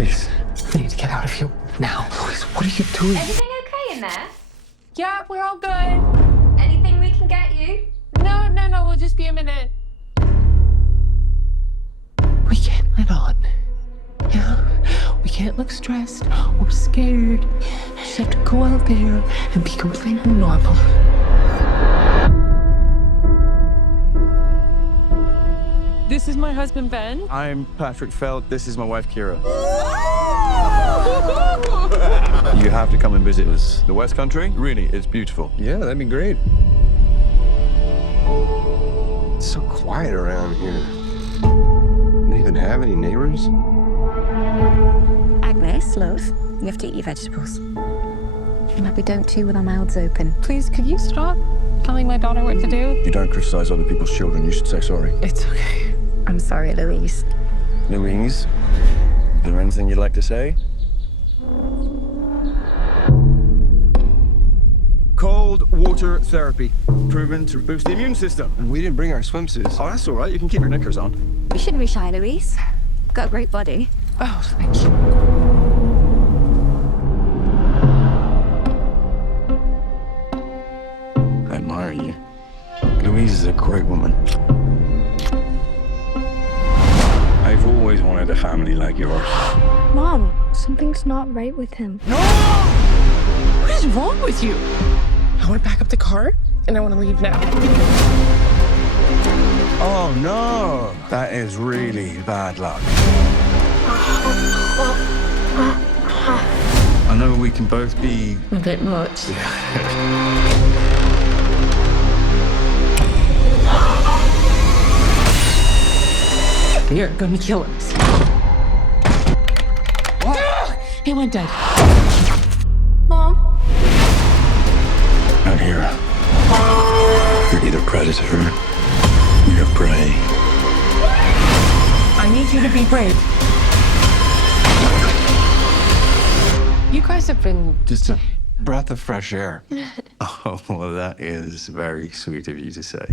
Louise, I need to get out of here now. Louise, what are you doing? Everything okay in there? Yeah, we're all good. Anything we can get you? No, we'll just be a minute. We can't let on. Yeah, we can't look stressed or scared. We just have to go out there and be completely normal. This is my husband, Ben. I'm Patrick Feld. This is my wife, Kira. You have to come and visit us. The West Country, really, it's beautiful. Yeah, that'd be great. It's so quiet around here. Don't even have any neighbors? Agnes, love, you have to eat your vegetables. Like we don't chew with our mouths open. Please, could you stop telling my daughter what to do? You don't criticize other people's children. You should say sorry. It's okay. I'm sorry, Louise. Louise, is there anything you'd like to say? Cold water therapy, proven to boost the immune system. And we didn't bring our swimsuits. Oh, that's all right. You can keep your knickers on. You shouldn't be shy, Louise. Got a great body. Oh, thank you. I admire you. Louise is a great woman. I've always wanted a family like yours. Mom, something's not right with him. What is wrong with you? I want to back up the car, and I want to leave now. Oh, no. That is really bad luck. I know we can both be... A bit much. You're gonna kill us. What? He went dead. Mom? Out here, you're either predator or you're prey. I need you to be brave. You guys have been... Just a breath of fresh air. Oh, well, that is very sweet of you to say.